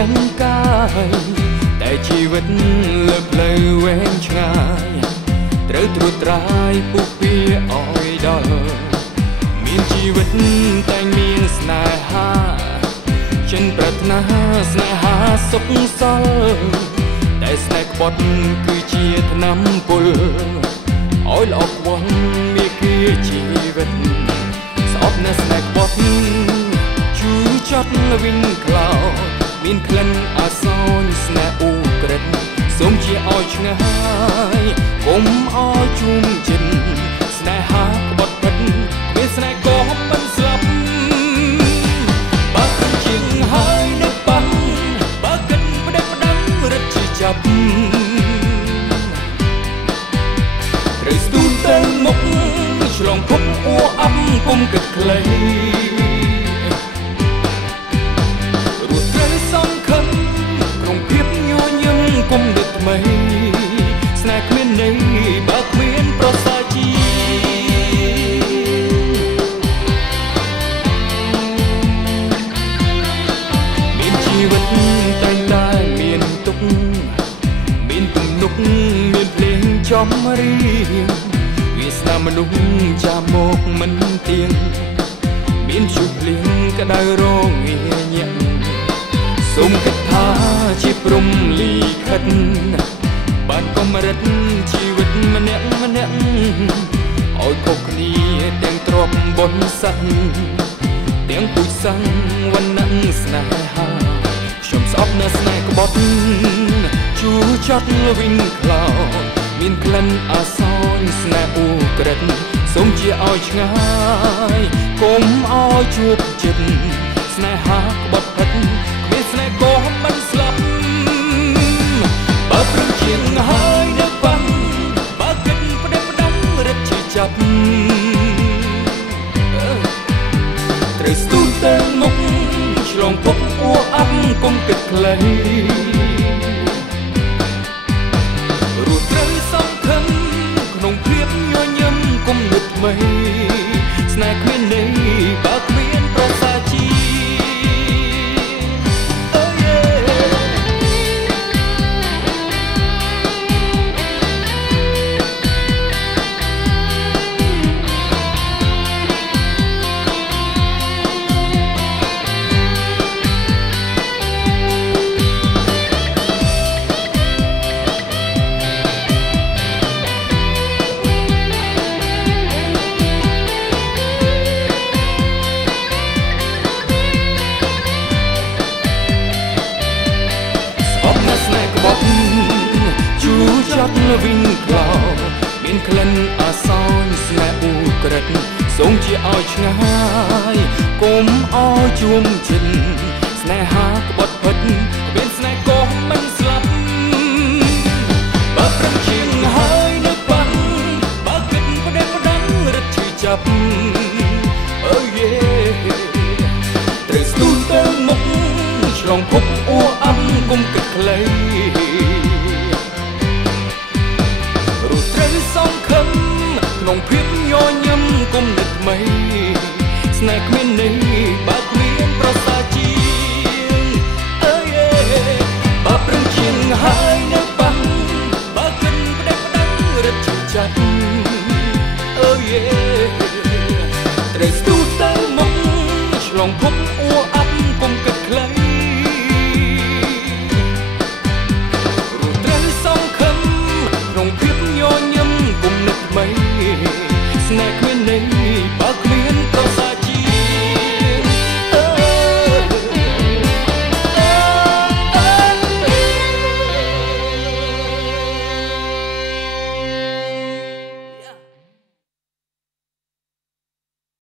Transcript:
ទាំងកាយតែជីវិតលើផ្លូវវែងឆ្ងាយត្រូវត្រួតត្រាយពុះពៀឲ្យដល់មានជីវិតតែមានស្នេហាចិនប្រាថ្នាស្នេហាសុខសល់តែស្នេហ៍ក្បត់គឺជាថ្នាំពុលឲ្យល្អខ្វល់មានគៀជីវិតស្អប់នៅស្នេហ៍ក្បត់ជូរចត់វិញក្លោមានក្លិនអាសនស្នេហ៍អ៊ូក្រិតសូមជាឲ្យឆ្ងាយកុំឲ្យជុំជិនស្នេហាក្បត់ពិតមានស្នេហ៍ក៏មិនស្លាប់បើគិតជាងហើយនឹកបាំងបើគិតផ្ដេសផ្ដាំរត់ជាចាប់ត្រូវស្ទូនទៅមុខឆ្លងភពអួរអប់គុំគិតខ្លីរត់ត្រូវសងខឹងក្នុងភាពញញឹមគុំដឹកថ្មីស្នេហ៍គ្មានន័យបើគ្មានប្រសាជីមានជីវិតតែងតែមានទុកមានទំនុកមានភ្លេងចំរៀងវាស្នាមមនុស្សចាំមកមិនទៀងមានជុំភ្លៀងក្តៅរងាញាក់សូមគិតថាជាព្រំលីខិតបានកំរិតជីវិតម្នាក់ឲ្យខុសគ្នាទាំងទ្រព្យបុណ្យស័ក្តិទាំងពុជសាំងវណ្ណៈស្នេហាខ្ញុំស្អប់នៅស្នេហ៍ក្បត់ជូរចត់វិញក្លោមានក្លិនអាសនស្នេហ៍អ៊ូក្រិតសូមជាឲ្យឆ្ងាយកុំឲ្យជួបចិត្តស្នេហាក្បត់ពិតគ្មានស្នេហ៍ក៏មិនស្លាប់បើព្រឹងជាងហើយនៅបាំងបើគិតផ្ដេសផ្ដាំរត់ជាចាប់ត្រូវស្ទូនទៅមុខឆ្លងភពអួរអប់គុំគិតខ្លីរត់ត្រូវសងខឹងក្នុងភាពញញឹមគុំនឹកថ្មីស្នេហ៍គ្មានន័យបើគ្មានប្រសាជីជូរចត់វិញក្លោមានក្លិនអាសនស្នេហ៍អ៊ូក្រិតសូមជាឲ្យឆ្ងាយកុំឲ្យជួមជិនស្នេហាក្បត់ពិតគ្មានស្នេហ៍ក៏មិនស្លាប់បើព្រឹងជាងហើយនៅបាំងបើគិតផ្ដេសផ្ដាំរត់ឈឺចាប់អូយេត្រូវស្ទូនទៅមុខឆ្លងភពអួរអប់គុំគិតខ្លីសងខឹមក្នុងភាពញញឹមគុំនឹកថ្មីស្នេហ៍គ្មានន័យបើគ្មានប្រសាជាងអើយបើព្រឹងជាងហើយនៅបាំងបើគិតផ្ដេសផ្ដាំរត់ឈឺចាប់អើយត្រូវស្ទូទៅមុខឆ្លងភពអួរ